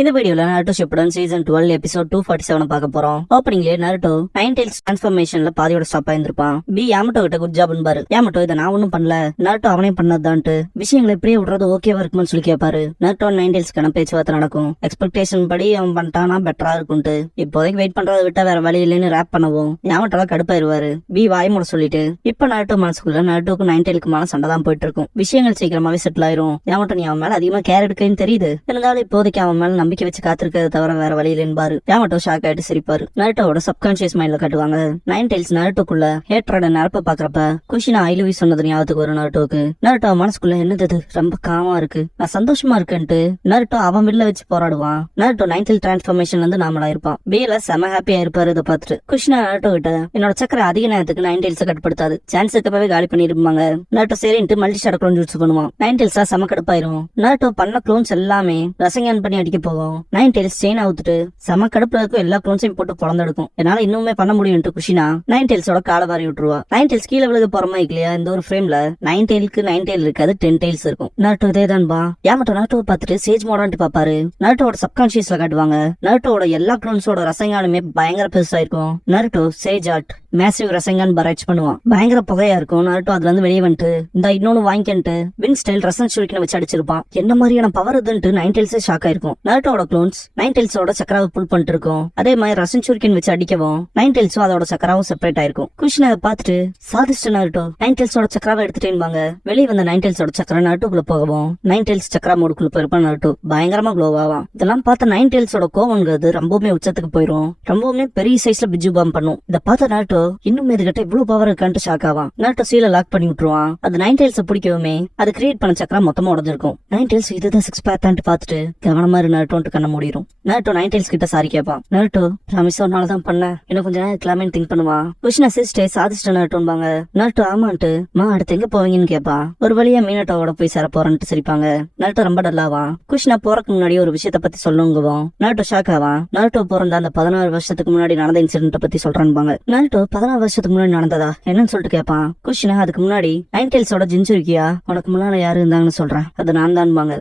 இந்த வீடியோல நாருட்டோ Shippuden season 12 episode 247 பார்க்க போறோம். ஓப்பனிங்லயே நாருட்டோ நைன் டெயில்ஸ் டிரான்ஸ்ஃபர்மேஷன்ல பாதியோட ஸ்டாப் ஆயிருந்திருப்பான். பி யாமட்டோ கிட்ட குட் ஜாப்னு பாரு. யாமட்டோ இதை நான் ஒன்னும் பண்ணல, நாருட்டோ அவனே பண்ணதான்ட்டு விஷயங்களை இப்படியே விடுறது ஓகேவா இருக்கும்னு சொல்லி கேட்பாரு. நாருட்டோ நைன் டெயில்ஸ்க்கான பேச்சுவார்த்தை நடக்கும். எக்ஸ்பெக்டேஷன் படி அவன் பண்ணிட்டானா பெட்டரா இருக்கும்ட்டு. இப்போதைக்கு வெயிட் பண்றதை விட்டா வேற வழி இல்லைன்னு ரேப் பண்ணவும் யாமட்டோலாம் கடுப்பாயிருவாரு. பி வாய்மூட சொல்லிட்டு இப்ப நாருட்டோ மனசுக்குள்ள நாருட்டோக்கு நைன் டெயிலுக்கு மேல சண்டை தான் போயிட்டு இருக்கும். விஷயங்கள் சீக்கிரமாவே செட்டில் ஆயிரும். யாமட்டோ நீ அவன் மேல அதிகமா கேர் எடுக்கன்னு தெரியுது, இருந்தாலும் இப்போதைக்கு அவன் மேல நம்பிக்கை வச்சு காத்திருக்க தவிர வேற வழி இல்லைன்னு யாமட்டோ ஷாக் ஆயிட்டு சிரிப்பாரு. நருட்டோட சப்கான்சியஸ் மைண்ட்ல காட்டுவாங்க. நைன் டெயில்ஸ் நருட்டோக்குள்ள ஹேட்ரோட நிரப்ப பாக்குறப்ப குஷினா ஐ லவ் யூ சொன்னது ஞாபகத்துக்கு வரும் நருட்டோக்கு. நருட்டோ மனசுக்குள்ள என்னது ரொம்ப காமா இருக்கு, நான் சந்தோஷமா இருக்கேன்ட்டு நருட்டோ அவன் வில்ல வச்சு போராடுவான். நருட்டோ நைன் டெயில் டிரான்ஸ்ஃபர்மேஷன் வந்து நாமளா இருப்பான். பேல செம ஹாப்பியா இருப்பாரு. இதை பார்த்துட்டு குஷினா நருட்டோ கிட்ட என்னோட சக்கரை அதிக நேரத்துக்கு நைன் டெயில்ஸ் கட்டுப்படுத்தாது, சான்ஸ் இருக்கப்பவே காலி பண்ணிருப்பாங்க. நருட்டோ சரின்ட்டு மல்டி ஷாட் க்ளோன் யூஸ் பண்ணுவான். நைன் டெயில்ஸா செம கடுப்பாயிரும். நருட்டோ பண்ண க்ளோன்ஸ் எல்லாமே ரசங்கான் பண்ணி அடிக்க போகும். நைன் டெயில்ஸ் செயின் அவுத்துட்டு செம கடுப்புல இருக்கும், எல்லா க்ளோன்ஸையும் போட்டு பொழந்தெடுக்கும். என்னால இன்னுமே பண்ண முடியும்ட்டு குஷினா நைன் டெயில்ஸோட காலை வாரி விட்டுருவா. நைன் டெயில்ஸ் கீழே விழுக போறமா இல்லையா, இந்த ஒரு ஃப்ரேம்ல நைன் டெயிலுக்கு நைன் டெயில் இருக்காது, 10 டெயில்ஸ் இருக்கும். நாருட்டோ இதேதான் பா. யாமட்டோ நாருட்டோ பார்த்துட்டு சேஜ் மோடான்ட்டு பாப்பாரு. நாருட்டோட சப்கான்சியஸ்ல காட்டுவாங்க. நாருட்டோட எல்லா க்ளோன்ஸோட ரசங்கானுமே பயங்கர பெருசா இருக்கும். நாருட்டோ சேஜ் ஆர்ட் மேசிவ் ரசங்கான் பராய்ச் பண்ணுவான். பயங்கர புகையா இருக்கும். நாருட்டோ அதுல இருந்து வெளியே வந்துட்டு இந்த இன்னொன்னு வாங்கிட்டு வின் ஸ்டைல் ரசன் சுருக்கின வச்சு அடிச்சிருப்பான். என்ன மாதிரியான பவர் இதுன்ட்டு நைன் டெயில்ஸே ஷாக் ஆயிருக்கும். நாருட்டோட க்ளோன்ஸ் நைன் டெயில்ஸோட சக்கராவை புல் பண்ணிட்டு இருக்கும். அதே மாதிரி ரசன் சுருக்கின் வச்சு அடிக்கவும் நைன் டெயில்ஸும் அதோட சக்கராவும் செப்பரேட் ஆயிருக்கும். குஷினா பார்த்துட்டு சாதிஷ்ட நாருட்டோ நைன் டெயில்ஸோட சக்கராவை எடுத்துட்டேன்பாங்க. வெளியே வந்த நைன் டெயில்ஸோட சக்கரா நாருட்டோக்குள்ள போகவும் நைன் டெயில்ஸ் சக்கரா மோடுக்குள்ள போயிருப்பான். நாருட்டோ பயங்கரமா க்ளோவாவான். இதெல்லாம் பார்த்த நைன் டெயில்ஸோட கோவங்கிறது ரொம்பவுமே உச்சத்துக்கு போயிரும். ரொம்பவுமே பெரிய சைஸ்ல பிஜு பாம் பண்ணும். இதை பார்த்த நாருட்டோ இன்னும் இதுகிட்ட இவ்வளவு பவர் இருக்கான்ட்டு ஷாக் ஆவான். நாருட்டோ சீல லாக் பண்ணி விட்டுருவான். அது நைன் டெயில்ஸ பிடிக்கவுமே அது கிரியேட் பண்ண சக்கரா மொத்தமா உடஞ்சிருக்கும். நைன் டெயில்ஸ் இதுதான் சிக்ஸ் பேத்தான்ட்டு பார்த்துட்டு கவனமா இரு நாருட்டோன்ட்டு கண்ண மூடிரும். நாருட்டோ நைன் டெயில்ஸ் கிட்ட சாரி கேட்பான். நாருட்டோ ப்ராமிஸ் ஒன்னாலதான் பண்ண, இன்னும் கொஞ்ச நேரம் கிளாமேன்னு திங்க் பண்ணுவான். குஷினா சிஸ்டே சாதிஷ்ட நாருட்டோன்பாங்க. நாருட்டோ ஆமான்ட்டு அடுத்து எங்க போவீங்கன்னு கேட்பான். ஒரு வழியா மீனட்டோட போய் சேர போறேன்ட்டு சிரிப்பாங்க. நாருட்டோ ரொம்ப டல்லாவான். குஷினா போறதுக்கு முன்னாடி ஒரு விஷயத்த பத்தி சொல்லுங்குவோம். நாருட்டோ ஷாக் ஆவான். நாருட்டோ பிறந்த அந்த 16 வருஷத்துக்கு முன்னாடி நடந்த இன்சிடென்ட் பத்தி சொல்றான்பாங்க. நாருட்டோ 16 வருஷத்துக்கு முன்னாடி நடந்ததா என்னன்னு சொல்லிட்டு கேட்பான். குஷினா அதுக்கு முன்னாடி நைன் டெயில்ஸோட ஜின்சுருக்கியா உனக்கு முன்னால யாரு இருந்தாங்கன்னு சொல்றேன், அது நான் தான்பாங்க.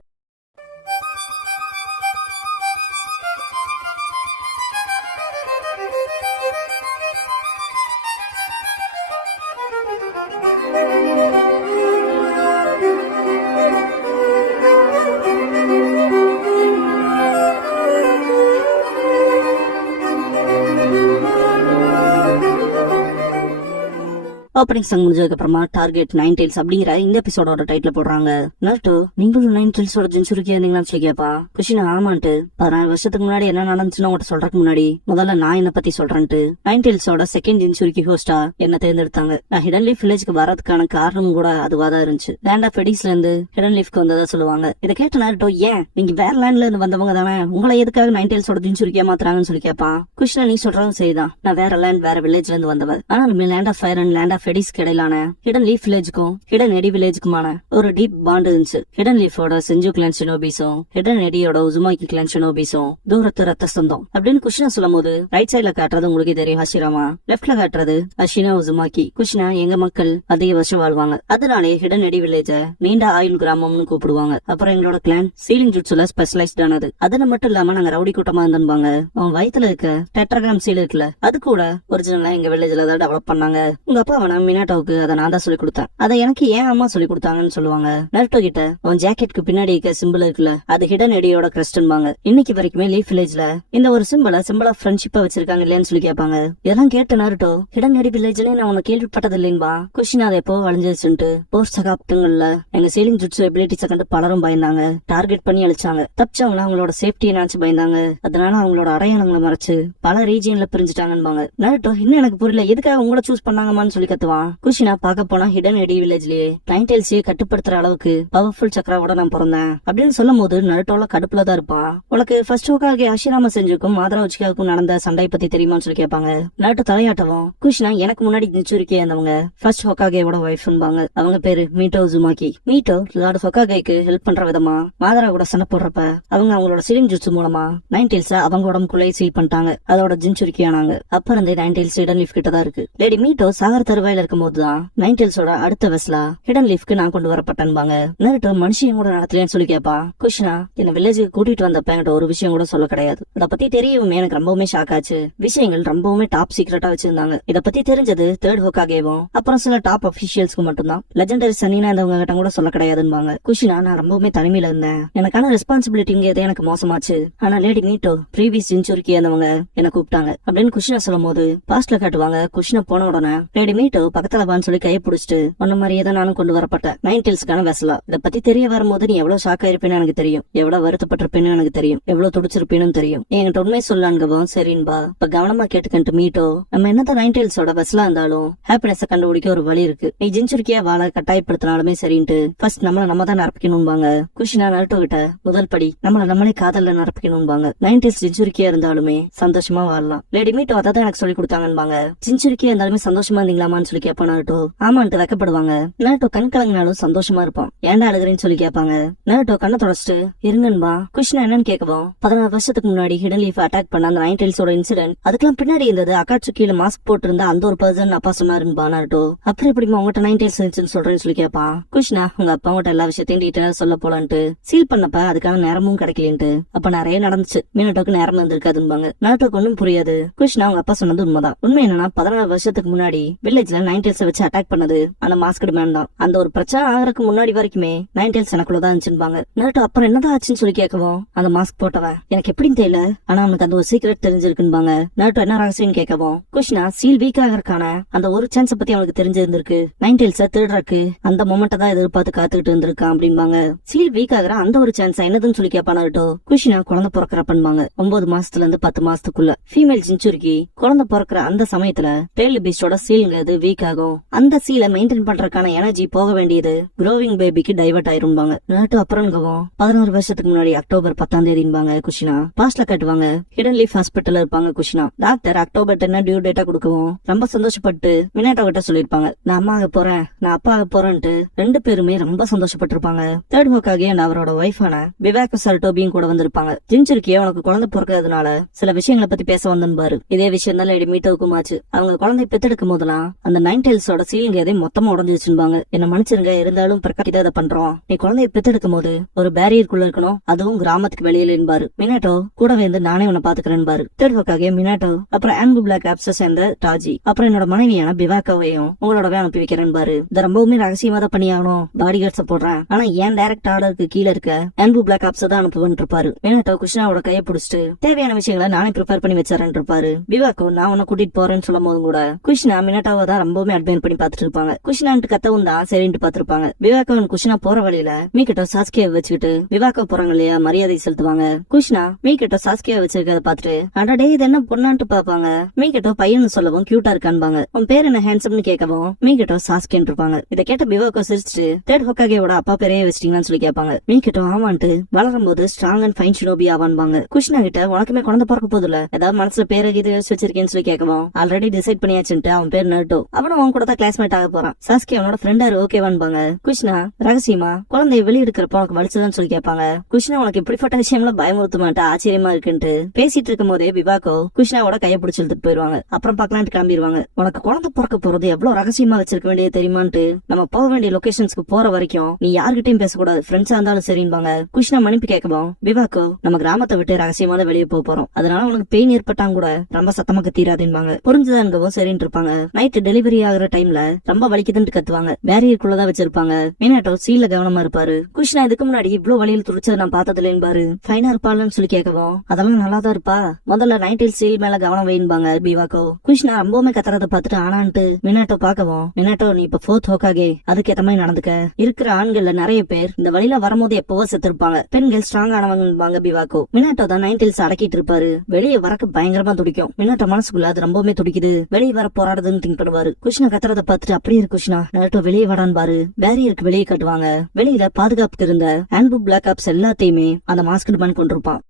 ஓப்பனிங் சாங் முடிஞ்சதுக்கு அப்புறமா டார்கெட் நைன் டெயில்ஸ் அப்படிங்கிற இந்த எபிசோடோட டைட்டில் போடுறாங்க. நாருட்டோ நீங்களும் நைன் டெயில்ஸோட ஜின்சுருக்கியா இருந்தீங்களான்னு சொல்லி கேப்பா. குஷினா ஆமான்ட்டு 16 வருஷத்துக்கு முன்னாடி என்ன நடந்துச்சுன்னு உங்கள்கிட்ட சொல்றதுக்கு முன்னாடி முதல்ல நான் என்ன பத்தி சொல்றேன்ட்டு நைன் டெயில்ஸோட செகண்ட் ஜின்சுருக்கி ஹோஸ்டா என்ன தேர்ந்தெடுத்தாங்க. நான் ஹிடன் லீஃப் வில்லேஜ்க்கு வரதுக்கான காரணம் கூட அதுவாதான் இருந்துச்சு. லேண்ட் ஆஃப் எடிஸ்ல இருந்து ஹிடன் லீஃப்க்கு வந்ததா சொல்லுவாங்க. இதை கேட்ட நாருட்டோ ஏன் நீங்க வேற லேண்ட்ல இருந்து வந்தவங்க தானே, உங்களை எதுக்காக நைன் டெயில்ஸோட ஜின்சுருக்கியா மாத்துறாங்கன்னு சொல்லி கேட்பான். குஷினா நீ சொல்றதும் சரிதான், நான் வேற லேண்ட் வேற வில்லேஜ்ல இருந்து வந்தவ. ஆனா நம்ம land of fire and land of எடிஸ்க்கு இடையிலான ஹிடன் லீஃப் வில்லேஜுக்கும் ஹிடன் எடி வில்லேஜுக்குமான ஒரு டீப் பாண்ட் இருந்துச்சு. ஹிடன் லீஃபோட செஞ்சு கிளான் ஷினோபிஸும் ஹிடன் எடியோட உசுமாக்கி கிளான் ஷினோபிஸும் தூரத்து ரத்த சொந்தம் அப்படின்னு குஷினா சொல்லும் போது ரைட் சைட்ல காட்டுறது உங்களுக்கு தெரியும் ஹஷிராமா, லெப்ட்ல காட்டுறது அஷினா உசுமாக்கி. குஷினா எங்க மக்கள் அதிக வருஷம் வாழ்வாங்க, அதனாலே ஹிடன் எடி வில்லேஜ நீண்ட ஆயுள் கிராமம்னு கூப்பிடுவாங்க. அப்புறம் எங்களோட கிளான் சீலிங் ஜுட்ஸ்ல ஸ்பெஷலைஸ்ட் ஆனது. அதுல மட்டும் இல்லாம நாங்க ரவுடி கூட்டமா இருந்தோம்பாங்க. அவன் வயித்துல இருக்க டெட்ராகிராம் சீல் இருக்குல்ல, அது கூட ஒரிஜினலா எங்க வில்லேஜ்ல தான் டெவலப் பண்ணாங்க. உங்க அப்பா அவன மினாட்டோவுக்கு அதை நான் தான் சொல்லி கொடுத்தேன், அதை எனக்கு ஏன் அம்மா சொல்லி கொடுத்தாங்கன்னு சொல்லுவாங்க. நாருட்டோ கிட்ட அவன் ஜாக்கெட்க்கு பின்னாடி இருக்க சிம்பிள் இருக்குல்ல, அது ஹிடன் எடியோட கிரஸ்ட்பாங்க. இன்னைக்கு வரைக்குமே லீஃப் வில்லேஜ்ல இந்த ஒரு சிம்பிள் ஆஃப் ஃப்ரெண்ட்ஷிப்பா வச்சிருக்காங்க இல்லையான்னு சொல்லி கேட்பாங்க. இதெல்லாம் கேட்ட நாருட்டோ ஹிடன் எடி வில்லேஜ்ல நான் உனக்கு கேள்விப்பட்டது இல்லைன்பா. குஷினா அதை எப்போ வளைஞ்சிருச்சுட்டு போர் சகாப்தங்கள்ல எங்க சீலிங் ஜுட்ஸ் எபிலிட்டிஸை கண்டு பலரும் பயந்தாங்க, டார்கெட் பண்ணி அழிச்சாங்க. தப்பிச்சவங்க அவங்களோட சேஃப்டியை நினைச்சு பயந்தாங்க, அதனால அவங்களோட அடையாளங்களை மறைச்சு பல ரீஜியன்ல பிரிஞ்சுட்டாங்கன்னு. நாருட்டோ இன்னும் எனக்கு புரியல எதுக்காக உங்களை சூஸ் பண்ணாங்கன்னு சொல்லி கத்துவான். குஷினா பார்க்க போனா ஹிடன் எடி வில்லேஜ்லயே நைன் டெயில்ஸையே கட்டுப்படுத்துற அளவுக்கு பவர்ஃபுல் சக்கராவோட நான் பிறந்தேன் அப்படின்னு சொல்லும் போது நாருட்டோல கடுப்புல தான் இருப்பான். உனக்கு ஃபர்ஸ்ட் ஹோக்காகே அஷிராமா செஞ்சுக்கும் மாதரா உச்சிகாவுக்கும் நடந்த சண்டை பத்தி தெரியுமான்னு சொல்லி கேட்பாங்க. நாருட்டோ தலையாட்டவும் குஷினா எனக்கு முன்னாடி ஜின்சுருக்கியா இருந்தவங்க ஃபர்ஸ்ட் ஹோக்காகேவோட ஒய்ஃப்பாங்க. அவங்க பேரு மீட்டோ உசுமாக்கி. மீட்டோ லார்ட் ஹோக்காகேக்கு ஹெல்ப் பண்ற விதமா மாதரா கூட சண்டை போடுறப்ப அவங்க அவங்களோட சீலிங் ஜுட்ஸ் மூலமா நைன் டெயில்ஸ அவங்க உடம்புக்குள்ளே சீல் பண்ணிட்டாங்க, அதோட ஜின்சுருக்கியானாங்க. அப்ப இருந்தே நைன் டெயில்ஸ் ஹிடன் லீஃப் கிட்ட தான் இருக்கு. லேடி மீட்டோ சாகர் தருவாயில வாயில இருக்கும் போதுதான் நைன்டெல்ஸோட அடுத்த வெஸ்லா ஹிடன் லீஃப்க்கு நான் கொண்டு வரப்பட்டேன்பாங்க. நருட்டோ மனுஷன் கூட நடத்தலன்னு சொல்லி கேப்பா. குஷ்னா என்ன வில்லேஜுக்கு கூட்டிட்டு வந்த என்கிட்ட ஒரு விஷயம் கூட சொல்ல கிடையாது. இத பத்தி தெரியவும் எனக்கு ரொம்பவுமே ஷாக் ஆச்சு. விஷயங்கள் ரொம்பவுமே டாப் சீக்ரெட்டா வச்சிருந்தாங்க. இத பத்தி தெரிஞ்சது தேர்ட் ஹோக்காகேவும் அப்புறம் சில டாப் அபிஷியல்ஸ்க்கு மட்டும்தான். லெஜெண்டரி சனினா இருந்தவங்க கிட்ட கூட சொல்ல கிடையாதுன்பாங்க. குஷ்னா நான் ரொம்பவுமே தனிமையில இருந்தேன். எனக்கான ரெஸ்பான்சிபிலிட்டிங்கிறது எனக்கு மோசமாச்சு. ஆனா லேடி நீட்டோ ப்ரீவியஸ் செஞ்சுரிக்கு இருந்தவங்க என்ன கூப்பிட்டாங்க அப்படின்னு குஷ்னா சொல்லும் போது பாஸ்ட்ல காட்டுவாங்க. குஷ்னா போன உடனே லேடி மீட்டோ பக்கத்துல வான்னு சொல்லி கையை பிடிச்சிட்டு ஒன்ன மாதிரியே தான் நானும் கொண்டு வரப்பட்டேன். நைன்டெல்ஸ்க்கான வெசலா. இத பத்தி தெரிய வரும்போது நீ எவ்வளவு ஷாக் ஆயிருப்பேன்னு எனக்கு தெரியும். எவ்வளவு வருத்தப்பட்டிருப்பேன்னு எனக்கு தெரியும். எவ்வளவு துடிச்சிருப்பேன்னு தெரியும். என்கிட்ட உண்மை சொல்லான்கவும் சரின்பா. இப்ப கவனமா கேட்டுக்கிட்டு மீட்டோ நம்ம என்னதான் நைன்டெல்ஸோட வெசலா இருந்தாலும் ஹாப்பினஸ் கண்டுபிடிக்க ஒரு வழி இருக்கு. நீ ஜின்சுரிக்கியா வாழ கட்டாயப்படுத்தினாலுமே சரின்ட்டு ஃபர்ஸ்ட் நம்ம தான் நரப்பிக்கணும்பாங்க. குஷினா நருட்டோ கிட்ட முதல் படி நம்மளே காதல்ல நரப்பிக்கணும்பாங்க. நைன்டெல்ஸ் ஜின்சுரிக்கியா இருந்தாலுமே சந்தோஷமா வாழலாம். லேடி மீட்டோ அதான் எனக்கு சொல்லி கொடுத்தாங்கன்பாங்க. ஜின்சுரிக்கியா இருந்தாலுமே சந்தோஷமா இருந்தீங்களாமான்னு சொல்லி கேட்பா நருட்டோ. ஆமான்ட்டு வைக்கப்படுவாங்க. நருட்டோ கண் கலங்கினாலும் சந்தோஷமா இருப்பான். ஏன்டா அழுகுறேன்னு சொல்லி கேட்பாங்க. நருட்டோ கண்ணை தொடச்சிட்டு இருங்கன்பா. குஷ்னா என்னன்னு கேட்கவும் 16 வருஷத்துக்கு முன்னாடி ஹிடன் லீஃப் அட்டாக் பண்ண அந்த நைன்டெல்ஸோட இன்சிடென்ட் அதுக்கெல்லாம் பின்னாடி இருந்தது அக்காட்சுக்கில மாஸ்க் போட்டு இருந்த அந்த ஒரு பர்சன் அப்பா சொன்னாருன்பா நருட்டோ. அப்புறம் எப்படிமா உங்ககிட்ட நைன்டெல்ஸ் இருந்துச்சுன்னு சொல்றேன்னு சொல்லி கேட்பான். குஷ்னா உங்க அப்பா உங்ககிட்ட எல்லா விஷயத்தையும் டீட்டெயிலா சொல்ல போலான்ட்டு சீல் பண்ணப்ப அதுக்கான நேரமும் கிடைக்கலன்ட்டு அப்ப நிறைய நடந்துச்சு. மீனட்டோக்கு நேரம் இருந்திருக்காதுன்பாங்க. நருட்டோக்கு ஒன்னும் புரியாது. குஷ்னா அவங்க அப்பா சொன்னது உண்மைதான். உண்மை என்னன்னா 16 வருஷத்துக்கு முன்னாடி வில்லேஜ்ல நைன்டெல்ஸ் வச்சு அட்டாக் பண்ணது அந்த மாஸ்கட் மேன் தான். அந்த ஒரு பிரச்சனை ஆகிறதுக்கு முன்னாடி வரைக்குமே நைன்டெல்ஸ் எனக்குள்ளதான் இருந்துச்சுன்பாங்க. நருட்டோ அப்புறம் என்னதான் ஆச்சுன்னு சொல்லி கேட்கவும் அந்த மாஸ்க் போட்டவன் எனக்கு எப்படின்னு தெரியல ஆனா அவனுக்கு அந்த ஒரு சீக்ரெட் தெரிஞ்சிருக்குன்பாங்க. நருட்டோ என்ன ரகசியம் கேட்கவும் குஷ்னா சீல் வீக் ஆகிறதுக்கான அந்த ஒரு சான்ஸ் பத்தி அவனுக்கு தெரிஞ்சிருந்திருக்கு. நைன்டெல்ஸ திருடுறக்கு அந்த மொமெண்ட்டை தான் எதிர்பார்த்து காத்துக்கிட்டு இருந்திருக்கான் அப்படின்பாங்க. சீல் வீக் ஆகிற அந்த ஒரு சான்ஸ் என்னதுன்னு சொல்லி கேட்பா நருட்டோ. குஷ்னா குழந்தை பிறக்கிறப்பன்பாங்க. 9 மாசத்துல இருந்து 10 மாசத்துக்குள்ள ஃபீமேல் ஜின்சுரிக்கி குழந்தை பிறக்கிற அந்த சமயத்துல டெய்ல் பீஸ்டோட சீல்ங்கிறது வீக் ஆகும். அந்த சீலை மெயின்டைன் பண்றதுக்கான எனர்ஜி போக வேண்டியது க்ரோவிங் பேபிக்கு டைவர்ட் ஆயிரும்பாங்க. நருட்டோ அப்புறம்கவும் 16 வருஷத்துக்கு முன்னாடி அக்டோபர் 10ஆம் தேதின்பாங்க. குஷ்னா பாஸ்ட்ல காட்டுவாங்க. ஹிடன் லீஃப் ஹாஸ்பிட்டல்ல இருப்பாங்க. குஷ்னா டாக்டர் அக்டோபர் 10 டியூ டேட்டா கொடுக்கவும் ரொம்ப சந்தோஷப்பட்டு மினாட்டோ கிட்ட சொல்லிருப்பாங்க நான் அம்மா ஆக போறேன் நான் அப்பா ஆக போறேன்ட்டு. ரெண்டு பேருமே ரொம்ப சந்தோஷப்பட்டிருப்பாங்க. தேர்ட் ஹோக்காகே அவரோட ஒய்ஃபான விவேக் சல்டோபியும் கூட வந்திருப்பாங்க. ஜின்சுரிக்கிய உனக்கு குழந்தை பிறக்கிறதுனால சில விஷயங்களை பத்தி பேச வந்தன்பாரு. இதே விஷயம் தான் லேடி மீட்டோவுக்கும் ஆச்சு. அவங்க குழந்தை பெத்தெடுக்கும் போதெல்லாம் அந்த நைன்டெல்ஸோட சீலிங் எதையும் மொத்தமா உடஞ்சிச்சுன்பாங்க. என்ன மன்னிச்சிருங்க இருந்தாலும் பிரகாஷ் இதை பண்றோம். நீ குழந்தைய பெத்தெடுக்கும் போது ஒரு பேரியருக்குள்ள இருக்கணும் அதுவும் கிராமத்துக்கு வெளியில என்பாரு. மினாட்டோ கூடவே இருந்து நானே உன்னை பாத்துக்கிறேன் பாரு. தேர்ட் ஹோக்காகே மினாட்டோ அப்புறம் ஆன்பு பிளாக் ஆப்ஸ சேர்ந்த டாஜி அப்புறம் என்னோட மனைவியான பிவாக்காவையும் உங்களோடவே அனுப்பி வைக்கிறேன் பாரு. இத ரொம்பவுமே ரகசியமா தான் பண்ணியாகணும். பாடி கார்ட்ஸ போடுறேன் ஆனா ஏன் டைரக்ட் ஆர்டருக்கு கீழே இருக்க ஆன்பு பிளாக் ஆப்ஸ தான் அனுப்புவேன் இருப்பாரு. மினாட்டோ குஷ்னாவோட கையை பிடிச்சிட்டு தேவையான விஷயங்களை நானே ப்ரிப்பேர் பண்ணி வச்சறேன் இருப்பாரு. பிவாக்கோ நான் உன்னை கூட்டிட்டு போறேன்னு சொல்லும் போதும் கூட குஷ்னா மினாட்டோவை தான் ரொம்பவுமே அட்மைர் பண்ணி பாத்துட்டு இருப்பாங்க. குஷ்னான்ட்டு கத்தவும் தான் சரின்ட்டு பாத்துருப்பாங்க. விவாக்கோ குஷ்னா போற வழியில மீக்கிட்ட சாஸ்கியா வச்சுக்கிட்டு விவாக்கோ போறாங்க இல்லையா மரியாதை செலுத்துவாங்க. குஷ்னா மீக்கிட்ட சாஸ்கியா வச்சிருக்கத பாத்துட்டு அடடே இது என்ன பொண்ணான்ட்டு பாப்பாங்க. மீக்கிட்ட பையன் சொல்லவும் கியூட்டா இருக்கான்பாங்க. உன் பேர் என்ன ஹேண்ட்ஸம்னு கேட்கவும் மீக்கிட்ட சாஸ்கின்னு இருப்பாங்க. இதை கேட்ட விவாக்கோ சிரிச்சுட்டு தேர்ட் ஹோக்காகேவோட அப்பா பேரையே வச்சிட்டீங்கன்னு சொல்லி கேட்பாங்க. மீக்கிட்ட ஆமான்ட்டு வளரும் போது ஸ்ட்ராங் அண்ட் ஃபைன் ஷினோபி ஆவான்பாங்க. குஷ்னா கிட்ட உனக்குமே குழந்தை பிறக்க போதுல ஏதாவது மனசுல பேரை இது வச்சிருக்கேன்னு சொல்லி கேட்கவும் ஆல்ரெடி டிசைட் பண்ணியாச்சுட்டு அவன் பேர் நருட்டோ. அவனும் அவன் கூட தான் கிளாஸ்மேட் ஆக போறான். சாஸ்கி அவனோட ஃப்ரெண்டா ஓகேவான்பாங்க. குஷ்னா ரகசியமா குழந்தைய வெளியெடுக்கிறப்ப உனக்கு வலிச்சதான்னு சொல்லி கேட்பாங்க. குஷ்னா உனக்கு இப்படிப்பட்ட விஷயம்ல பயமுறுத்துமாட்ட ஆச்சரியமா இருக்குன்ட்டு பேசிட்டு இருக்கும் போதே விவாக்கோ குஷ்னாவோட கையை பிடிச்சி இழுத்துட்டு போயிருவாங்க. அப்புறம் பாக்கலான்ட்டு கிளம்பிடுவாங்க. உனக்கு குழந்தை பிறக்க போறது எவ்வளவு ரகசியமா வச்சிருக்க வேண்டியது தெரியுமான்ட்டு நம்ம போக வேண்டிய லொகேஷன்ஸ்க்கு போற வரைக்கும் நீ யார்கிட்டயும் பேசக்கூடாது ஃப்ரெண்ட்ஸா இருந்தாலும் சரின்பாங்க. குஷ்னா மன்னிப்பு கேட்கவும் விவாக்கோ நம்ம கிராமத்தை விட்டு ரகசியமா தான் வெளியே போறோம் அதனால உனக்கு பெயின் ஏற்பட்டாங்க கூட ரொம்ப சத்தமா கத்தீராதுன்பாங்க. புரிஞ்சுதான்கவும் சரின்னு இருப்பாங்க. நைட் டெலிவரி ஆகுற டைம்ல ரொம்ப வலிக்குதுன்னு கத்துவாங்க. பேரியருக்குள்ளதான் வச்சிருப்பாங்க. மினாட்டோ சீல கவனமா இருப்பாரு. குஷ்னா இதுக்கு முன்னாடி இவ்வளவு வழியில் துடிச்சது நான் பார்த்ததுல என்பாரு. ஃபைனா இருப்பாள்னு சொல்லி கேட்கவும் அதெல்லாம் நல்லாதான் இருப்பா முதல்ல நைட்டில் சீல் மேல கவனம் வைன்பாங்க பிவாக்கோ. குஷ்னா ரொம்பவுமே கத்துறத பாத்துட்டு ஆனான்ட்டு மினாட்டோ பாக்கவும் மினாட்டோ நீ இப்ப 4th ஹோக்காகே அதுக்கேத்த மாதிரி நடந்துக்க. இருக்கிற ஆண்கள்ல நிறைய பேர் இந்த வழியில வரும்போது எப்பவோ செத்துருப்பாங்க. பெண்கள் ஸ்ட்ராங் ஆனவங்க பிவாக்கோ. மினாட்டோ தான் நைன்டில்ஸ் அடக்கிட்டு இருப்பாரு. வெளியே வரக்கு பயங்கரமா துடிக்கும். மினாட்டோ மனசுக்குள்ள அது ரொம்பவுமே துடிக்குது. வெளியே வர போராடுதுன்னு திங்க் பண்ணுவாரு. குஷ்னா கத்துறத பாத்துட்டு அப்படியே இருக்கு குஷ்னா நருட்டோ வெளியே வரான் பாரு. பேரியருக்கு வெளியே காட்டுவாங்க. வெளியில பாதுகாப்புக்கு இருந்த ஆன்பு பிளாக் ஆப்ஸ் எல்லாத்தையுமே அந்த மாஸ்கட் மேன் கொண்டிருப்பான்.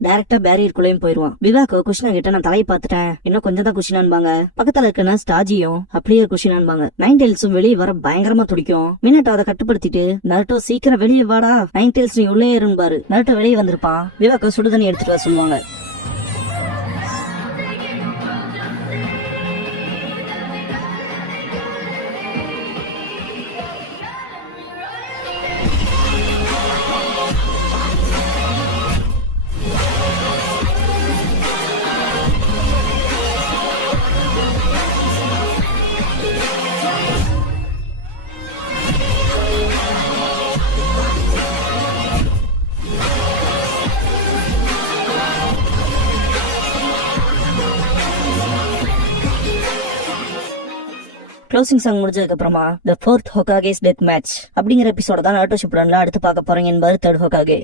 டைரக்டா பேரியருக்குள்ளேயும் போயிருவான். விவாக்கோ குஷ்னா கிட்ட நான் தலையை பாத்துட்டேன் இன்னும் கொஞ்சம் தான் குஷினான்பாங்க. பக்கத்துல இருக்க ஸ்டாஜியும் அப்படியே குஷினான்பாங்க. நைன்டெல்ஸும் வெளியே வர பயங்கரமா துடிக்கும். மினாட்டோ அதை கட்டுப்படுத்திட்டு நருட்டோ சீக்கிரம் வெளியே வாடா நைன்டெல்ஸ் நீ உள்ளே இருப்பாரு. நருட்டோ வெளியே வந்திருப்பான். விவாக்கோ சுடுதண்ணி எடுத்துட்டு வர சொல்லுவாங்க. க்ளோசிங் சாங் முடிஞ்சதுக்கு அப்புறமா த 4th ஹோகாகேஸ் டெத் மேட்ச் அப்படிங்கிற எபிசோட தான் நாருட்டோ ஷிப்புடன்ல அடுத்து பார்க்க போறீங்க என்பது 3rd ஹோகாகே.